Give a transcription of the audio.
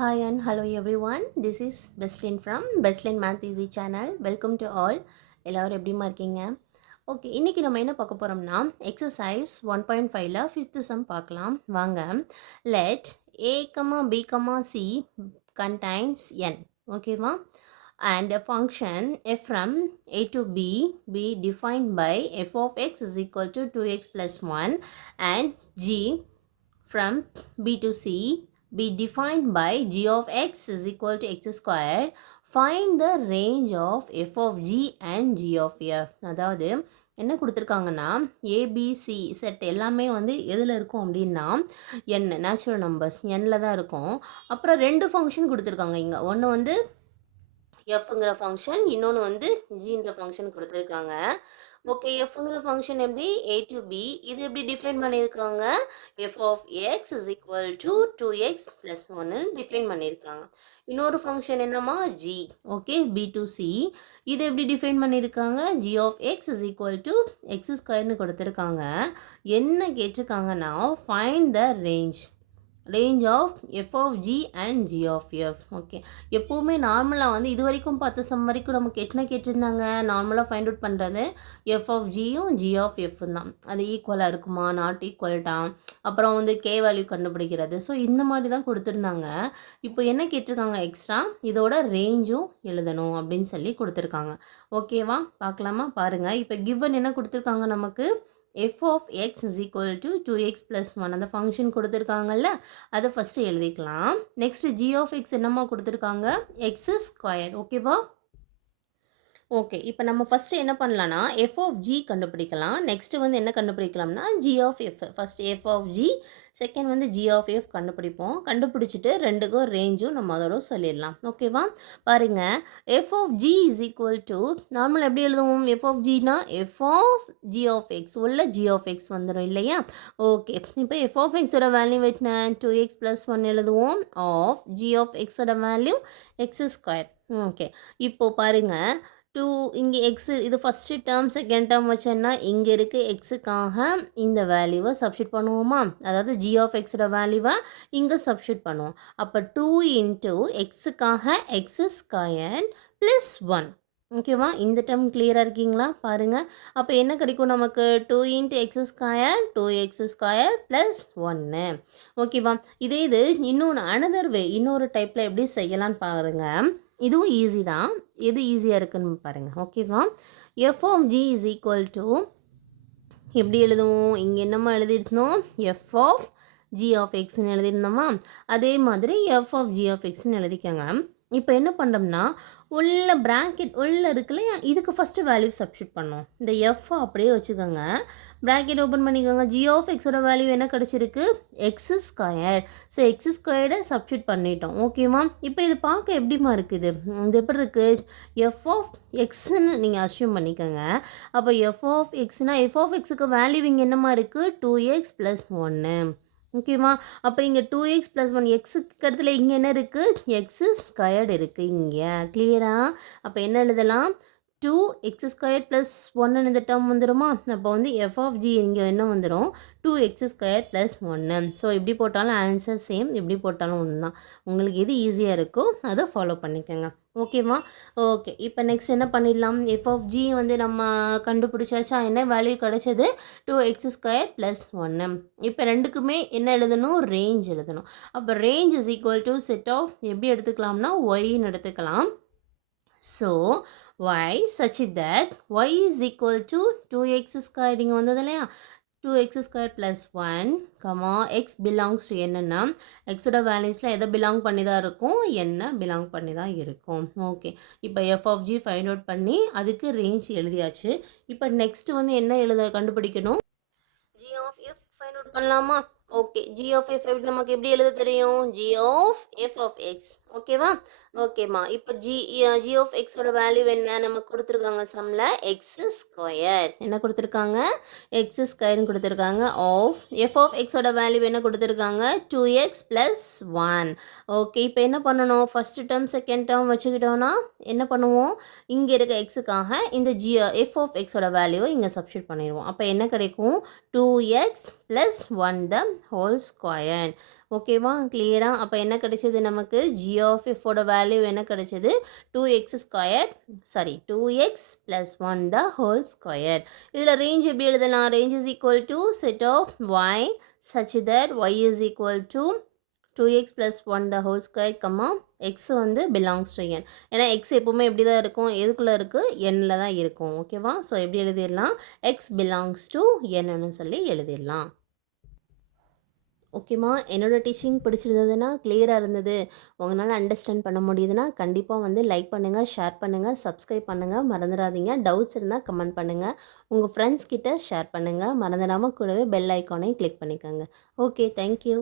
Hi and hello everyone. This is Bestlin from Bestlin Math Easy channel. Welcome to all. எல்லாரும் எப்படிமா இருக்கீங்க? Okay, இன்னைக்கு நம்ம என்ன பார்க்க போறோம்னா எக்ஸசைஸ் 1.5ல ஃபிஃப்த் சம் பார்க்கலாம் வாங்க. Let a, b, c contains n. ஓகேவா? And a function f from a to b be defined by f of x is equal to 2x plus 1 and g from b to c be defined by g of x is equal to x squared. Find the range of f of g and g of f. அதாவது என்ன கொடுத்துருக்காங்கன்னா ABC set எல்லாமே வந்து எதில் இருக்கும் அப்படின்னா n natural numbers எண்ணில் தான் இருக்கும். அப்புறம் ரெண்டு ஃபங்க்ஷன் கொடுத்துருக்காங்க இங்கே. ஒன்று வந்து எஃப்ங்கிற ஃபங்க்ஷன், இன்னொன்று வந்து ஜின்ற ஃபங்க்ஷன் கொடுத்துருக்காங்க. ஓகே, எஃப்ங்கிற ஃபங்க்ஷன் எப்படி ஏ டு பி, இது எப்படி டிஃபைன் பண்ணியிருக்காங்க? F of x is equal to 2x plus 1 define பண்ணியிருக்காங்க. இன்னொரு ஃபங்க்ஷன் என்னம்மா G. Okay, B to C, இது எப்படி டிஃபைன் பண்ணியிருக்காங்க? G of x is equal to x ஸ்கொயர்னு கொடுத்துருக்காங்க. என்ன கேட்டிருக்காங்கன்னா find the range of F of g and g of f. Okay, எப்போவுமே நார்மலாக வந்து இது வரைக்கும் பார்த்த சம் வரைக்கும் நமக்கு என்ன கேட்டிருந்தாங்க? நார்மலாக ஃபைண்ட் அவுட் பண்ணுறது எஃப் ஆஃப் ஜியும் ஜி ஆஃப் எஃப்பும் தான். அது ஈக்குவலாக இருக்குமா, நாட் ஈக்குவல்ட்டா, அப்புறம் வந்து கே வேல்யூ கண்டுபிடிக்கிறது. ஸோ இந்த மாதிரி தான் கொடுத்துருந்தாங்க. இப்போ என்ன கேட்டிருக்காங்க எக்ஸ்ட்ரா, இதோட ரேஞ்சும் எழுதணும் அப்படின்னு சொல்லி கொடுத்துருக்காங்க. ஓகேவா, பார்க்கலாமா? பாருங்கள், இப்போ கிவன் என்ன கொடுத்துருக்காங்க நமக்கு? f of x is equal to 2x plus 1 அந்த ஃபங்க்ஷன் கொடுத்துருக்காங்கல்ல, அதை ஃபஸ்ட்டு எழுதிக்கலாம். நெக்ஸ்ட் g of x என்னம்மா கொடுத்துருக்காங்க? x square. ஓகேவா? ஓகே, இப்போ நம்ம ஃபஸ்ட்டு என்ன பண்ணலான்னா எஃப் ஆஃப் ஜி கண்டுபிடிக்கலாம். நெக்ஸ்ட்டு வந்து என்ன கண்டுபிடிக்கலாம்னா g of f. First f of g, second வந்து ஜி ஆஃப் எஃப் கண்டுபிடிப்போம். கண்டுபிடிச்சிட்டு ரெண்டுக்கும் ரேஞ்சும் நம்ம அதோட சொல்லிடலாம். ஓகேவா? பாருங்கள், f of g is equal to normal எப்படி எழுதுவோம்? எஃப் ஆஃப் ஜினா f of g of x உள்ள ஜி ஆஃப் எக்ஸ் வந்துடும் இல்லையா? ஓகே, இப்போ எஃப் ஆஃப் எக்ஸோட வேல்யூ வெட்டினா 2x ப்ளஸ் 1 எழுதுவோம். ஆஃப் ஜி ஆஃப் எக்ஸோட வேல்யூ எக்ஸ் ஸ்கொயர். ஓகே, இப்போது பாருங்கள், இங்கே எக்ஸு இது ஃபஸ்ட்டு டேர்ம் செகண்ட் டேர்ம் வச்சேன்னா இங்கே இருக்க எக்ஸுக்காக இந்த வேல்யூவை சப்ஸ்டியூட் பண்ணுவோமா? அதாவது ஜி ஆஃப் எக்ஸோட வேல்யூவை இங்கே சப்ஸ்டியூட் பண்ணுவோம். அப்போ 2 இன்ட்டு எக்ஸுக்காக எக்ஸ் ஸ்கொயர் ப்ளஸ் 1. ஓகேவா? இந்த டேர்ம் கிளியராக இருக்கீங்களா? பாருங்கள், அப்போ என்ன கிடைக்கும் நமக்கு? 2 into X square 2x square plus 1. ஓகேவா? இது இன்னொன்று அனதர் வே, இன்னொரு டைப்பில் எப்படி செய்யலான்னு பாருங்கள். இதுவும் ஈஸி தான். எது ஈஸியாக இருக்குன்னு பாருங்கள். ஓகேவா? F of g is equal to எப்படி எழுதுவோம்? இங்கே என்னம்மா எழுதிருந்தோம்? எஃப் ஆஃப் ஜி ஆஃப் எக்ஸ்ன்னு எழுதிருந்தோமா? அதே மாதிரி எஃப் ஆஃப் ஜி ஆஃப் எக்ஸ்ன்னு எழுதிக்கோங்க. இப்போ என்ன பண்ணுறோம்னா உள்ள ப்ராக்கெட் உள்ளே இருக்குல்ல, இதுக்கு ஃபஸ்ட்டு வேல்யூ சப்ஸ்டியூட் பண்ணோம். இந்த எஃப் அப்படியே வச்சுக்கோங்க, ப்ராக்கெட் ஓப்பன் பண்ணிக்கோங்க. ஜி ஆஃப் எக்ஸோட வேல்யூ என்ன கிடச்சிருக்கு? X square. ஸோ எக்ஸ் ஸ்கொயர்டை சப்ஸ்டியூட் பண்ணிட்டோம். ஓகேவா? இப்போ இது பார்க்க எப்படிமா இருக்குது? இது எப்படி இருக்குது? எஃப் ஆஃப் எக்ஸ்ன்னு நீங்கள் அஸ்யூம் பண்ணிக்கோங்க. அப்போ எஃப் ஆஃப் எக்ஸ்னால் எஃப் ஆஃப் எக்ஸுக்கு வேல்யூ இங்கே என்னமா இருக்குது? 2x plus 1. ஓகேவா? அப்போ இங்கே 2x ப்ளஸ் 1 எக்ஸுக்கு இடத்துல இங்கே என்ன இருக்குது? எக்ஸு ஸ்கொயர்டு இருக்குது இங்கே. கிளியரா? அப்போ என்ன எழுதலாம்? 2x ஸ்கொயர் ப்ளஸ் 1 இந்த டேர்ம் வந்துடுமா? அப்போ வந்து எஃப் ஆஃப் ஜி இங்கே என்ன வந்துடும்? 2x square plus 1. ஸோ எப்படி போட்டாலும் ஆன்சர் சேம், எப்படி போட்டாலும் ஒன்று தான். உங்களுக்கு எது ஈஸியாக இருக்கோ அதை ஃபாலோ பண்ணிக்கோங்க. ஓகேவா? ஓகே, இப்போ நெக்ஸ்ட் என்ன பண்ணிடலாம்? எஃப் ஆஃப் ஜி வந்து நம்ம கண்டுபிடிச்சாச்சா? என்ன வேல்யூ கிடச்சது? 2x square plus 1. இப்போ ரெண்டுக்குமே என்ன எழுதணும்? ரேஞ்ச் எழுதணும். அப்போ range is equal to set of எப்படி எடுத்துக்கலாம்னா ஒய்ன்னு எடுத்துக்கலாம். So y such that y is equal to 2x square இங்கே வந்தது இல்லையா? 2x square plus 1, x belongs to என்னன்னா எக்ஸோட வேல்யூஸில் எதை பிலாங் பண்ணி தான் இருக்கும்? என்ன பிலாங் பண்ணி தான் இருக்கும். ஓகே, இப்போ F of G find out பண்ணி அதுக்கு ரேஞ்ச் எழுதியாச்சு. இப்போ நெக்ஸ்ட் வந்து என்ன கண்டுபிடிக்கணும்? G of F find out பண்ணலாமா? ஓகே, ஜி ஆஃப் எஃப் நமக்கு எப்படி எழுத தெரியும்? G of F of X. ஓகேவா? ஓகேம்மா, இப்போ ஜி ஆஃப் எக்ஸோட வேல்யூ என்ன நமக்கு கொடுத்துருக்காங்க? சம்மில் எக்ஸ் ஸ்கொயர் என்ன கொடுத்துருக்காங்க? எக்ஸ் ஸ்கொயர்னு கொடுத்துருக்காங்க. ஆஃப் எஃப் ஆஃப் எக்ஸோட வேல்யூ என்ன கொடுத்துருக்காங்க? 2x plus 1. ஓகே, இப்போ என்ன பண்ணணும்? ஃபஸ்ட்டு டேர்ம் செகண்ட் டேர்ம் வச்சுக்கிட்டோன்னா என்ன பண்ணுவோம்? இங்கே இருக்க எக்ஸுக்காக இந்த எஃப் ஆஃப் எக்ஸோட வேல்யூவை இங்கே சப்ஸ்டியூட் பண்ணிடுவோம். அப்போ என்ன கிடைக்கும்? 2x plus 1 the whole square. ஓகேவா? கிளியரா? அப்ப என்ன கிடைச்சது நமக்கு? g ஆஃப் f ஓட வேல்யூ என்ன கிடைச்சது? 2x square sorry 2x + 1 the whole square. இதில ரேஞ்ச் எப்படி எழுதலாம்? Range is equal to set of y such that y is equal to 2x + 1 the whole square comma x வந்து belongs to n. ஏன்னா x எப்பவுமே எப்படி தான் இருக்கும்? எதுக்குள்ள இருக்கு? nல தான் இருக்கும். ஓகேவா? ஸோ எப்படி எழுதிடலாம்? x பிலாங்ஸ் டு nன்னு சொல்லி எழுதிடலாம். ஓகேம்மா, என்னோட டீச்சிங் பிடிச்சிருந்ததுன்னா, கிளியராக இருந்தது, உங்களால் அண்டர்ஸ்டாண்ட் பண்ண முடியுதுன்னா, கண்டிப்பாக வந்து லைக் பண்ணுங்கள், ஷேர் பண்ணுங்கள், சப்ஸ்கிரைப் பண்ணுங்கள், மறந்துடாதீங்க. டவுட்ஸ் இருந்தால் கமெண்ட் பண்ணுங்கள். உங்கள் ஃப்ரெண்ட்ஸ் கிட்ட ஷேர் பண்ணுங்கள். மறந்துடாமல் கூடவே பெல் ஐக்கானையும் கிளிக் பண்ணிக்கோங்க. Okay, thank you.